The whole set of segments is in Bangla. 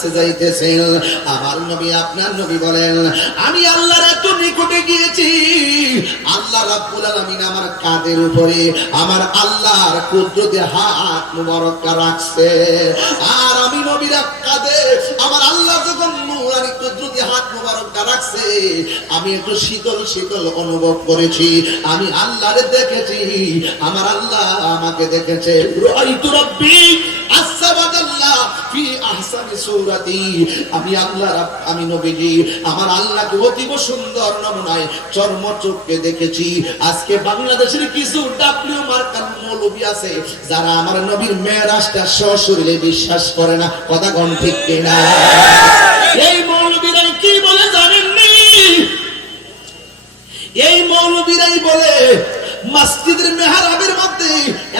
কাছে যাইতেছেন। আমার নবী, আপনার নবী বলেন, আমি আল্লাহর এত নিকটে গিয়েছি। আল্লাহ রাব্বুল আলামিন আমার কাঁধের উপরে আমার আল্লাহর কুদরতে হাত মুবারক রাখছে। আর আমি নবীর কাঁধে আমার আল্লাহ যখন নুরানি কুদরতে হাত মুবারক রাখছে, আমি একটু শীতল শীতল অনুভব করেছি। আমি আল্লাহরে দেখেছি, আমার আল্লাহ আমাকে দেখেছে। রাইতু রাব্বি আসাবাদাল্লাহ আমি আল্লাহ আমি নবীজি, আমার আল্লাহকে অতীব সুন্দর নমুনায় চর্ম চোখকে দেখেছি। আজকে বাংলাদেশের কিছু মার্কার আছে, যারা আমার নবীর সশরীরে বিশ্বাস করে না। কথা কোন ঠিক কিনা? এই মৌলবীরা কি বলে জানেননি? এই মৌলবীরাই বলে মসজিদের মেহরাবের মধ্যে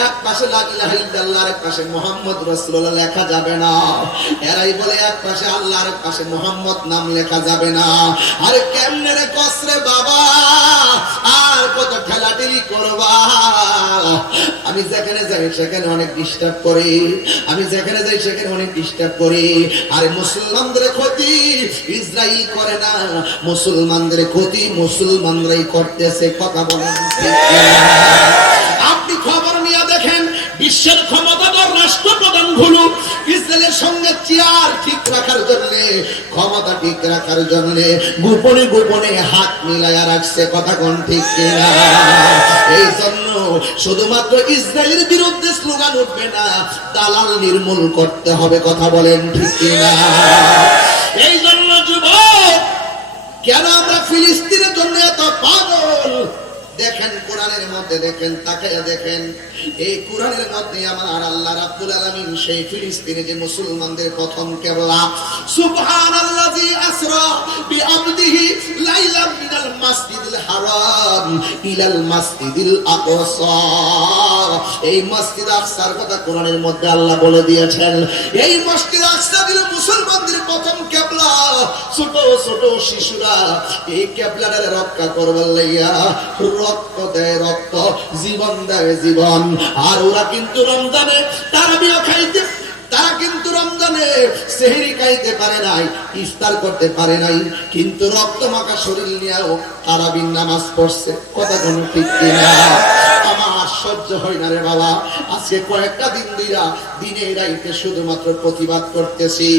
এক পাশে ইল্লাল্লাহ এক পাশে রাসূলুল্লাহ লেখা যাবে না। এরাই বলে এক পাশে আর এক পাশে নাম লেখা যাবে না। কেমনে রে কসরে বাবা, আর কত করবা? আমি যেখানে যাই, সেখানে অনেক ডিস্টার্ব করি। আমি যেখানে যাই, সেখানে অনেক ডিস্টার্ব করি। আরে মুসলমানদের ক্ষতি ইসরায়েল করে না। মুসলমানদের ক্ষতি মুসলমানরাই করতেছে, কথা বলেন? আপনি খবর নিয়ে দেখেন, বিশ্বের ক্ষমতাধর রাষ্ট্রপ্রধানগুলো ইসরায়েলের সঙ্গে চেয়ার ঠিক রাখার জন্য, ক্ষমতা ঠিক রাখার জন্য গোপনে গোপনে হাত মিলাইয়া রাখছে, কথা কোন ঠিক কিনা? এই জন্য শুধুমাত্র ইসরায়েলের বিরুদ্ধে স্লোগান উঠবে না, দালাল নির্মূল করতে হবে, কথা বলেন ঠিক কিনা? এই জন্য যুবক, কেন আমরা ফিলিস্তিনের জন্য এত পাগল? দেখেন মধ্যে দেখেন তাকে দেখেন, এই কোরআনের মধ্যে আমার আল্লাহ রাব্বুল আলামিন সেই ফিলিস্তিনে যে মুসলমানদের প্রথম কেবলা, সুবহানাল্লাযী আসরা বিআবদিহি লাইলাম মিনাল মাসজিদিল হারাম ইলাল মাসজিদিল আকসা। এই মসজিদ আকসার কথা কোরআনের মধ্যে আল্লাহ বলে দিয়েছেন, এই মসজিদ আকসা দিল মুসলমানদের প্রথম কেবলা ছোট ছোট শিশুরা এই রক্ষা করবার লাইয়া রক্ত দেয় রক্ত, জীবন দেয় জীবন। আর ওরা কিন্তু রমজানে তারাবিও খাইতে তারা কিন্তু রমজানে সেহেরি খাইতে পারে নাই, ইফতার করতে পারে নাই। কিন্তু রক্ত মাখা শরীর নিয়েও তারাবির নামাজ পড়ছে। কথা কোনো ঠিক কিনা? হয় না রে বাবা। আজকে কয়েকটা দিন দিরা দিনে রাইতে শুধুমাত্র প্রতিবাদ করতেছি।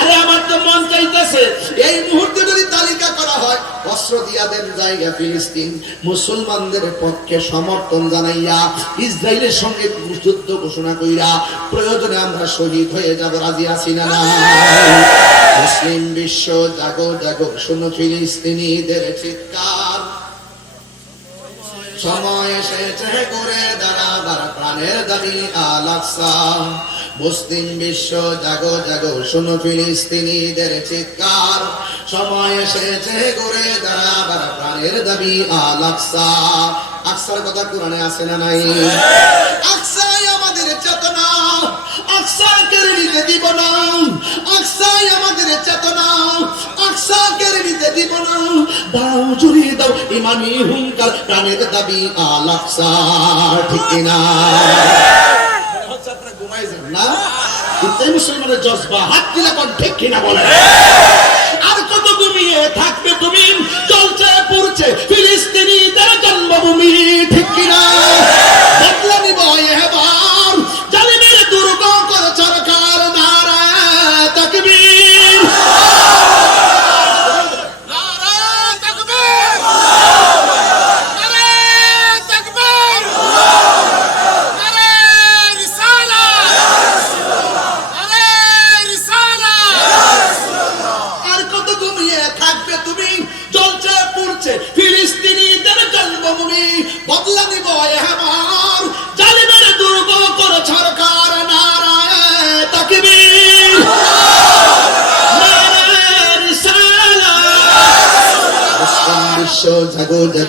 আরে আমার তো মন চাইতেছে, এই মুহূর্তে যদি তালিকা করা হয়, অস্ত্র দিয়া দেন জায়গা ফিলিস্তিন। মুসলমানদের পক্ষে সমর্থন জানাইয়া ইসরায়েলের সঙ্গে যুদ্ধ ঘোষণা কইরা প্রয়োজনে আমরা শহীদ হয়ে যাব। রাজি আছি না মুসলিম বিশ্ব, জাগো জাগো, শুনো ফিলিস্তিনিদের চিৎকার। সময় এসেছে করে দাঁড়াবার প্রাণের দাবি আলাকসা। মুসলিম বিশ্ব জাগো জাগো, শুনো ফিলিস্তিনিদের চিৎকার। সময় এসেছে করে দাঁড়াবার প্রাণের দাবি আলাকসা। আকসার কথা কোরআনে আছে না নাই? আকসাই আমাদের চেতনা আকসা কেড়ে নিতে দিব না। আকসাই আমাদের চেতনা আর কত ঘুমিয়ে থাকবে তুমি? চলছে পুরছে ফিলিস্তিনিদের জন্মভূমি ঠিক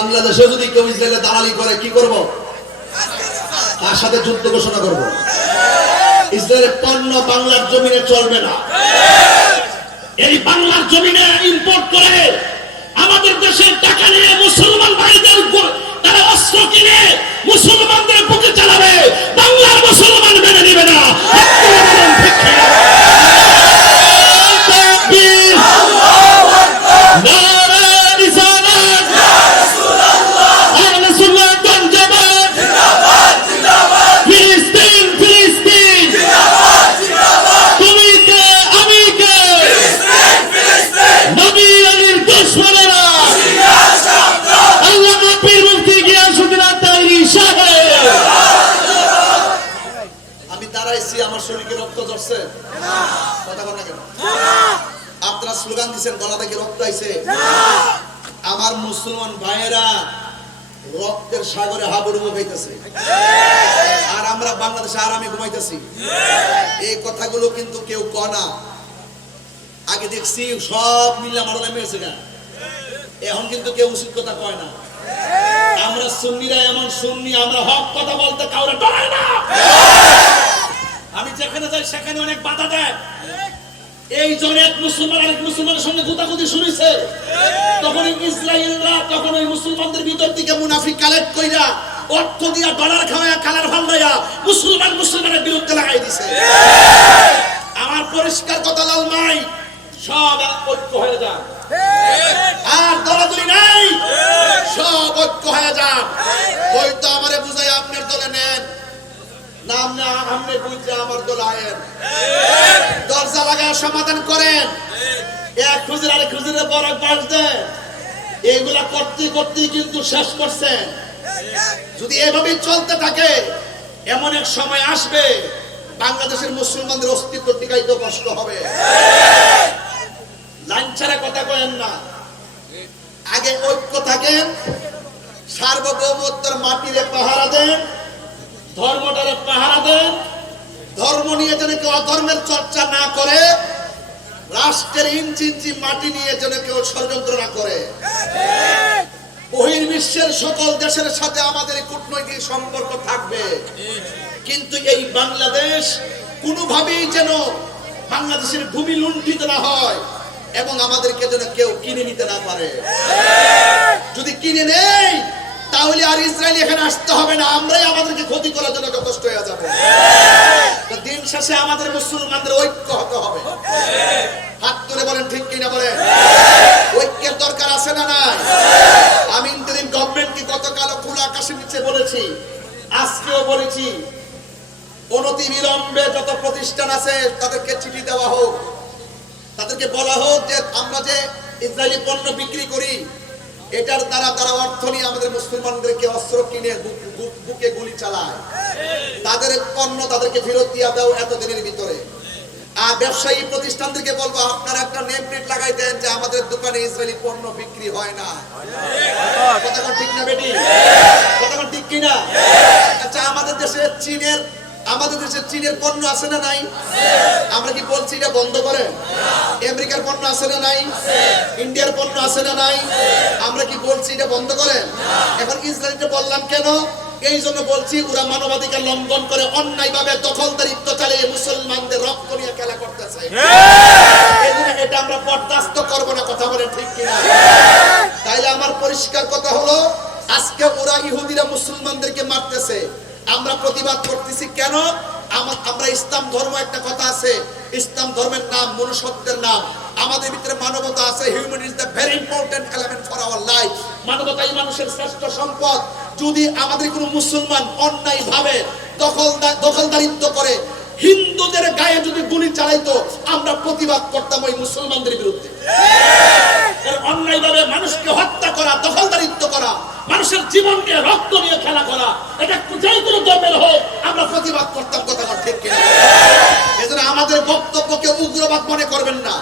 বাংলাদেশে যদি কেউ ইসরায়েলে দালালি করে, কি করব? তার সাথে যুদ্ধ ঘোষণা করব। ইসরায়েলের পণ্য বাংলার জমিনে চলবে না। এই বাংলার জমিনে ইম্পোর্ট করে আমাদের দেশের টাকা নিয়ে মুসলমান ভাইদের তারা অস্ত্র কিনে মুসলমানদের কেন? আপনারা স্লোগান দিচ্ছেন গলা থেকে রক্ত আইছে। আমার মুসলমান ভাইয়েরা রক্তের সাগরে হাবুডুবু খাইতেছে। আর আমরা বাংলাদেশে আরামে ঘুমাইতেছি। এই কথাগুলো কিন্তু কেউ কনা আগে দেখছি সব মিল্লা মারো নেমেছে গা। এখন কিন্তু কেউ উচিত কথা কয় না। আমরা সুন্নিরা এমন সুন্নি, আমরা হক কথা বলতে কাউরে ডরাই না। আমি যেখানে যাই সেখানে অনেক বাধা দেয়। এই জন এক মুসলমান আরেক মুসলমানের সঙ্গে গুতাগুতি শুনেছে। তখন ইসরায়েলরা তখন ওই মুসলমানদের ভিতর থেকে মুনাফিক কালেক্ট কইরা অর্থ দিয়া ডলার খাওয়া কালার ভাল্লাইয়া মুসলমান মুসলমানের বিরুদ্ধে লাগাই দিছে। আমার পরিষ্কার কথা লাল মাই সব ঐক্য হয়ে যান। আর দলাদলি নাই। সব ঐক্য হয়ে যান। ওই তো আমারে বুঝাই আপনার দলে নেন বুঝছে আমার দরজা লাগায় সমাধান করেন। এক করতে করতে কিন্তু শেষ যদি এভাবে চলতে থাকে, এমন এক সময় আসবে, বাংলাদেশের মুসলমানদের অস্তিত্ব টিকাইতে কষ্ট হবে। লাইন ছাড়া কথা কয়েন না। আগে ঐক্য থাকেন, সার্বভৌমত্বের মাটিরে পাহারা দেন। ধর্মটারে পাহারা দেন ধর্ম নিয়ে যেন কেউ অধর্মের চর্চা না করে, রাষ্ট্রের ইঞ্চি ইঞ্চি মাটি নিয়ে যেন কেউ ষড়যন্ত্র না করে। বহির্বিশ্বের সকল দেশের সাথে আমাদের কূটনৈতিক সম্পর্ক থাকবে। কিন্তু এই বাংলাদেশ কোনোভাবেই যেন বাংলাদেশের ভূমি লুণ্ঠিত না হয় এবং আমাদেরকে যেন কেউ কিনে নিতে না পারে। যদি কিনে নেই তাহলে আর ইসরায়েল এখানে আসতে হবে না, আমরাই আমাদেরকে ক্ষতি করার জন্য যথেষ্ট হয়ে যাবে। দিন শেষে আমাদের মুসলমানদের ঐক্য হতে হবে। হাত তুলে বলেন, ঠিক কিনা বলেন? ঐক্যের দরকার আছে না নাই? আমি ইন্টারিম গভর্নমেন্টকে গতকাল খোলা আকাশের নিচে বলেছি, আজকেও বলেছি অনতি বিলম্বে যত প্রতিষ্ঠান আছে তাদেরকে চিঠি দেওয়া হোক। তাদেরকে বলা হোক যে আমরা যে ইসরায়েলি পণ্য বিক্রি করি এটার দ্বারা তারা অর্থ নিয়ে আমাদের মুসলমানদেরকে অস্ত্র কিনে বুক- গুলি চালায়। তাদের পণ্য তাদেরকে ফেরত দিয়ে দাও এতদিনের ভিতরে। আর ব্যবসায়ী প্রতিষ্ঠানদেরকে বলব, আপনারা একটা নেম প্লেট লাগাই দেন যে আমাদের দোকানে ইসরায়েলি পণ্য বিক্রি হয় না। কথা ঠিক না বেটি? কথা ঠিক কিনা? আচ্ছা আমাদের দেশে চীনের আমাদের দেশে চীনের পণ্য আছে না নাই? আমরা কি বলছি এটা বন্ধ করেন? আমেরিকার পণ্য আছে না নাই? ইন্ডিয়ার পণ্য আছে না নাই? আমরা কি বলছি এটা বন্ধ করেন? এখন ইসরায়েলকে বললাম কেন? এই জন্য বলছি ওরা মানবাধিকার লঙ্ঘন করে অন্যায় ভাবে দখলদারিত্ব চালিয়ে মুসলমানদের রক্ত নিয়ে খেলা করতেছে। এটা আমরা বরদাস্ত করব না কথা বলে ঠিক কিনা? তাইলে আমার পরিষ্কার কথা হলো আজকে ওরা ইহুদিরা মুসলমানদেরকে মারতেছে। আমরা প্রতিবাদ করতেছি কেন? আমরা ইসলাম ধর্ম একটা কথা আছে। ইসলাম ধর্মের নাম মনুষ্যত্বের নাম। আমাদের ভিতরে মানবতা আছে। Human is the very important element for our life মানবতাই মানুষের শ্রেষ্ঠ সম্পদ। যদি আমাদের কোনো মুসলমান অন্যায় ভাবে দখল দখলদারিত্ব করে হিন্দুদের গায়ে যদি গুলি চালাইতো আমরা প্রতিবাদ করতাম ওই মুসলমানদের বিরুদ্ধে। অন্যায় ভাবে মানুষকে হত্যা করা দখলদারিত্ব মানুষের জীবনকে রক্ত নিয়ে খেলা করা, এটা যেই কোনো ধর্মের হোক, আমরা প্রতিবাদ করতাম কথা ঠিক এজন্য আমাদের বক্তব্যকে উগ্রবাদ মনে করবেন না।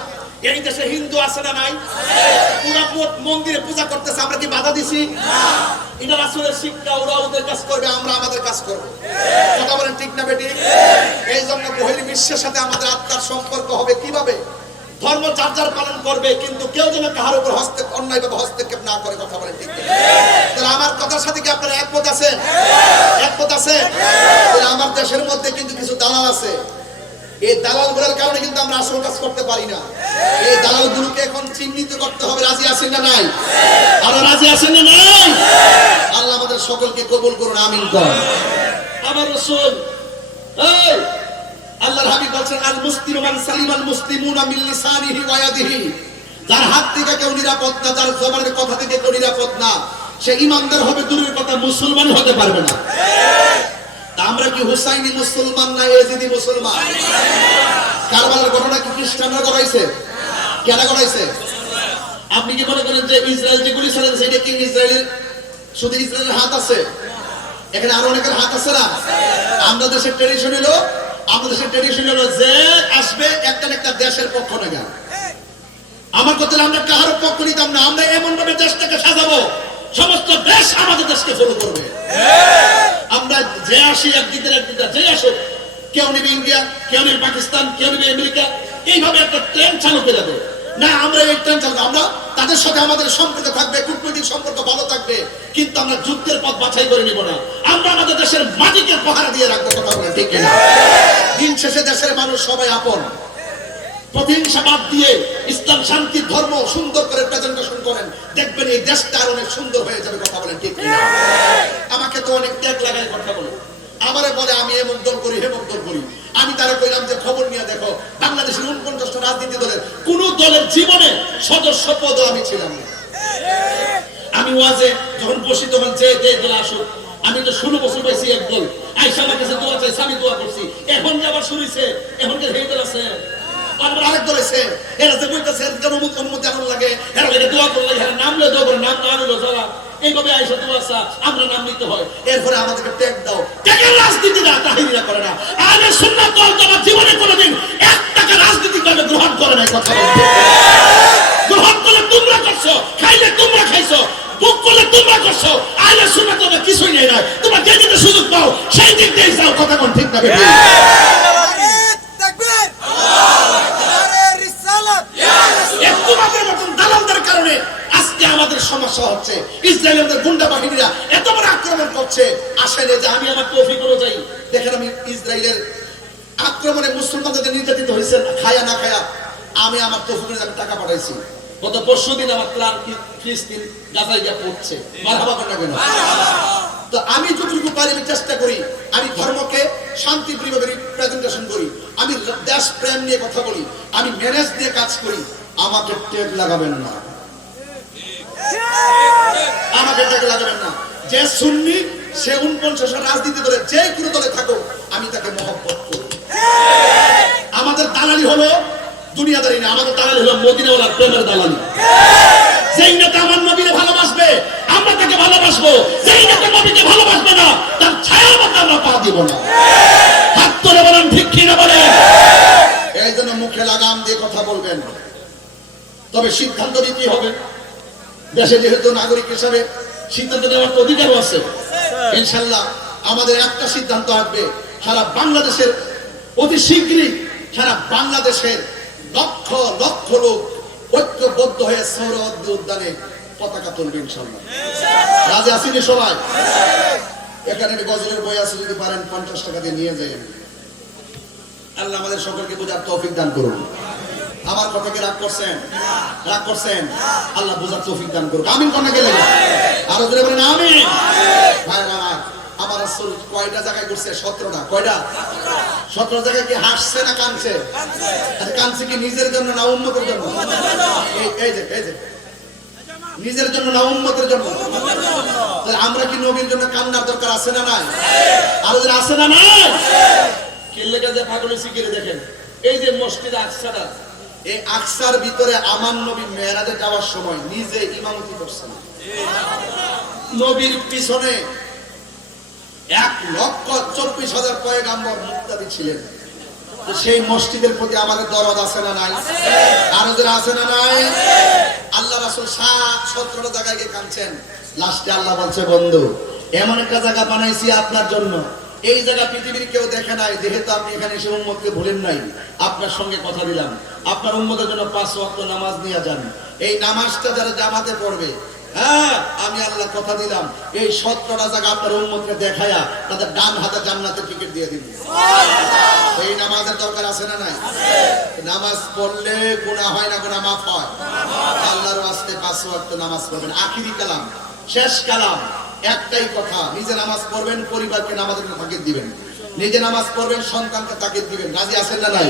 এই দেশে হিন্দু আছে না নাই? পুরা মন্দিরে পূজা করতেছে, আমরা কি বাধা দিছি? এটা রাসূলের শিক্ষা, ওরা ওদের কাজ করবে, আমরা আমাদের কাজ করব। কথা বলেন ঠিক না বেটি? এই জন্য বহির্বিশ্বের সাথে আমাদের আত্মার সম্পর্ক হবে কীভাবে? ধর্ম যার যার পালন করবে, কিন্তু কেউ যেন কাহার উপর হস্তে অন্যায় ভাবে হস্তক্ষেপ না করে কথা বলে ঠিক তাহলে আমার কথার সাথে কি আপনারা একমত আছে একমত আছে আমার দেশের মধ্যে কিন্তু কিছু দালাল আছে। এই দালালগুলোর কারণে কিন্তু আমরা আসল কাজ করতে পারি না। এই দালাল গুলোকে এখন চিহ্নিত করতে হবে, রাজি আছেন না নাই? আরও রাজি আছেন না নাই? আল্লাহ আমাদের সকলকে কবুল করুন, আমিন কর। আমার রসুল, এই! আল্লাহর হাবিব বলছেন, আল মুসলিম মান সালিম আল মুসলিমুনা মিন লিসানিহি ওয়া ইয়াদিহি। যার হাত থেকে কেউ নিরাপদ না, যার জবানের কথা থেকে কেউ নিরাপদ না, সে ইমানদার হবে, দূরের কথা মুসলমান হতে পারবে না। আমরা কি হুসাইনি মুসলমান না এজিদি মুসলমান? কারবালার ঘটনা কি খ্রিস্টানরা করাইছে কেন করাইছে আপনি কি মনে করেন যে ইসরায়েল যে গুলি চালাচ্ছে সেটা কি ইসরায়েলের, শুধু ইসরায়েলের হাত আছে? এখানে আরও অনেকের হাত আছে না? আমরা দেশের ট্রেডিশন হলো আমাদের সমস্ত দেশ আমাদের দেশকে ফলো করবে। আমরা যে আসি একদিকে একদিকে যে আসুক, কেউ নেবে ইন্ডিয়া, কেউ নেবে পাকিস্তান, কেউ নেবে আমেরিকা, এইভাবে একটা ট্রেন চালু করে যাবে না, আমরা এই ট্রেন চালু আমরা তাদের সাথে আমাদের সম্পর্ক থাকবে, কূটনৈতিক সম্পর্ক ভালো থাকবে, কিন্তু আমরা যুদ্ধের পথ বাছাই করে নিব না। আমরা আমাদের দেশের মাটিকে পাহারা দিয়ে রাখব, কথা বলেন ঠিক দিন শেষে দেশের মানুষ সবাই আপন। দিয়ে ইসলাম ধর্ম সুন্দর করে প্রেজেন্টেশন করেন। দেখবেন এই দেশটা আর অনেক সুন্দর হয়ে যাবে, কথা বলেন ঠিক আমাকে তো অনেক ত্যাগ লাগায়, কথা বলে আমারে বলে, আমি এমন দল করি দল করি। আমি কইলাম যে খবর নিয়ে দেখো, বাংলাদেশের উনপঞ্চাশটা রাজনীতি দলের, কোন দলের জীবনে সদস্য পদও আমি ছিলাম আমি ওয়াজে যখন বসি, তখন যে যে আসুক, আমি তো ষোলো বছর পাইছি এক দল। আমার নাম নিতে হয়। এরপরে আমাদেরকে ট্যাগ দাও। ট্যাগের রাজনীতি না তাহিরিরা করে না। আগে সুন্নাত দল তোমার জীবনে কোনোদিন এক টাকা রাজনীতি করবে গ্রহণ করে নাই কথা গ্রহণ করলে তোমরা করছ, খাইলে তোমরা খাইছো বুক করলে তোমরা করছ আইলে শুনে তোমরা কিছুই নেই না তোমরা যে দিকে সুযোগ পাও, সেই দিক দিয়ে যাও, কথা কোন ঠিক না আমাদের সমস্যা হচ্ছে। ইসরায়েলের গুন্ডা বাহিনীরা এত বড় আক্রমণ করছে। আসলে যে আমি আমার তৌফিক অনুযায়ী দেখেন আমি ইসরায়েলের আক্রমণে মুসলমানদের নির্যাতিত হয়েছে খায়া না খায়া আমি আমার তৌফিক অনুযায়ী আমি টাকা পাঠাইছি। গত পরশু দিন আমার প্লান ফিলিস্তিন গাজায় গিয়ে পড়ছে। কেন তো আমি যতটুকু পারি আমি চেষ্টা করি আমি ধর্মকে শান্তি প্রিয়ভাবে প্রেজেন্টেশন করি। আমি দেশ প্রেম নিয়ে কথা বলি আমি ম্যানেজ দিয়ে কাজ করি আমাকে টেক লাগাবেন না। আমাকে টেক লাগাবেন না। যে সুন্নি সে উনপঞ্চাশ রাজনীতি দলে যে কোনো দলে থাকো আমি তাকে মহব্বত করি। আমাদের দালালি হলো দুনিয়াদারি না, আমাদের দালালি হলো মদিনাওয়ালার প্রেমের দালালি। যেই নেতা আমার নবীরে ভালোবাসবে, আমরা তাকে ভালোবাসবো। যেই নেতা নবীকে ভালোবাসবে না, তার ছায়ার মতো আমরা পা দিব না। হাত তুলে বলেন, ঠিক কিনা বলেন এই জন্য মুখে লাগাম দিয়ে কথা বলবেন। তবে সিদ্ধান্ত নিতেই হবে। দেশে যেহেতু নাগরিক হিসাবে সিদ্ধান্ত নেওয়ার তো অধিকারও আছে। ইনশাল্লাহ আমাদের একটা সিদ্ধান্ত আসবে সারা বাংলাদেশের অতি শীঘ্রই সারা বাংলাদেশের লক্ষ লক্ষ লোক ঐক্যবদ্ধ হয়ে সৌরদ উদ্যানে পতাকা তুলবে ইনশাল্লাহ রাজে আসিনি সবাই? এখানে গজলের বই আছে যদি পারেন পঞ্চাশ টাকা দিয়ে নিয়ে যাই আল্লাহ আমাদের সকলকে বোঝার তৌফিক দান করুন। আমার কথাকে রাগ করছেন? রাগ করছেন? আল্লাহ বোঝার তৌফিক দান করুন আমিন কোনা গেলে আরও জোরে বলেন ভাই আমার কয়টা জায়গায় করছে সতেরোটা। কয়টা? সতেরো জায়গায় কি হাসছে না কানছে আচ্ছা কানছে কি নিজের জন্য না উন্মতের জন্য? এই- যে, এই যে। নিজের জন্য না জন্য? তাহলে আমরা কি নবীর জন্য কান্নার দরকার আছে না নাই? আরও আছে না নাই? কিল্লে কাজে পাগল শিখিয়ে দেখেন? এই যে মসজিদ আকসাটা এই আকসার ভিতরে আমার নবী মেয়েরাজে যাওয়ার সময় নিজে ইমামতি করছেন? নবীর পিছনে এক লক্ষ চব্বিশ হাজার ছিলেন। সেই মসজিদের প্রতি আমাদের দরদ আছে না নাই? আছে না নাই? আল্লাহ রাসুল সাত সতেরো জায়গায় গিয়ে কাঁদছেন। লাস্টে আল্লাহ বলছে, বন্ধু, এমন একটা জায়গা বানাইছি আপনার জন্য। এই জায়গা পৃথিবীর কেউ দেখে নাই যেহেতু আপনি এখানে এসে উম্মতকে ভুলেন নাই। আপনার সঙ্গে কথা দিলাম। আপনার উম্মতের জন্য পাঁচ ওয়াক্ত নামাজ নিয়ে যান। এই নামাজটা যারা জামাতে পড়বে হ্যাঁ আমি আল্লাহ কথা দিলাম। এই সত্তরটা জায়গা আপনার উম্মতকে দেখায়া তাদের ডান হাতে জান্নাতের টিকিট দিয়ে দিন। এই নামাজের দরকার আছে না নাই? নামাজ পড়লে গুণা হয় না গুণা মাফ হয়। আল্লাহর ওয়াস্তে পাঁচ ওয়াক্ত নামাজ পড়বেন। আখিরি কালাম শেষ কালাম। একটাই কথা, নিজে নামাজ পড়বেন, পরিবারকে নামাজের তাকিদ দিবেন। নিজে নামাজ পড়বেন, সন্তানকে তাকিদ দিবেন। রাজি আছেন না নাই?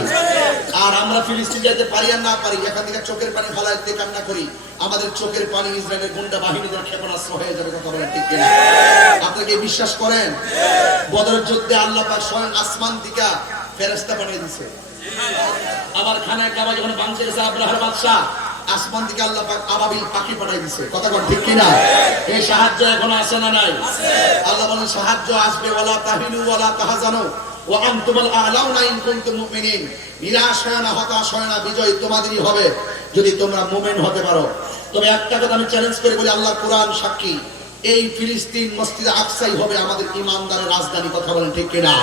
আর আমরা ফিলিস্তিন যাইতে পারি আর না পারি, এখান থেকে চোখের পানি ফেলাই দিয়ে কান্না করি। আমাদের চোখের পানি ইসরায়েলের গুন্ডা বাহিনীদের ক্ষেপণাস্ত্র হয়ে যাবে কথা বলেন ঠিক কিনা? আপনি কি বিশ্বাস করেন? বদরের যুদ্ধে আল্লাহ পাক স্বয়ং আসমান থেকে ফেরেশতা পাঠিয়ে দিছে। আবার খানায় কাবা যখন বাংছে গেছে আব্রাহার বাদশাহ আসমান থেকে আল্লাহ পাক আবাবিল পাখি পাঠাই দিছে। কথা কর ঠিক কিনা? এই সাহায্য এখন আসে না নাই? আল্লাহ বলেন, সাহায্য আসবে, ওয়ালা তাহিনু ওয়ালা তাহাজানু। ওয়া আ'লাউনা ইন কুনতুম মুমিনিন। নিরাশ হয় না, হতাশ হয় না, বিজয় তোমাদেরই হবে, যদি তোমরা মুমিন হতে পারো। তবে একটা কথা আমি চ্যালেঞ্জ করে বলি, আল্লাহর কোরআন সাক্ষী। এই ফিলিস্তিন মসজিদে আকসাই হবে আমাদের ইমানদারের রাজধানী, কথা বলেন ঠিক কিনা?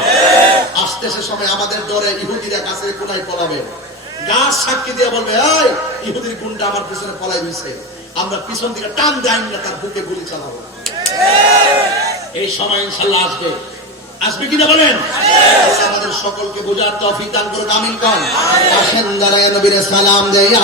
আসতে সে সময় আমাদের ডরে ইহুদিরা কাছে কোনায় পলাবে। গাছ সাক্ষী দিয়ে বলবে এই ইহুদির গুন্ডা আমার পিছনে পলাই দিয়েছে আমরা পিছন থেকে টান দেয় না তার বুকে গুলি চালাবো। এই সময় ইনশাল্লাহ আসবে। আসবে কিনা বলেন? আমাদের সকলকে বোঝার তফিক দান করে আমিন কর আসেন দাঁড়ায় নবীর সালাম দেয়া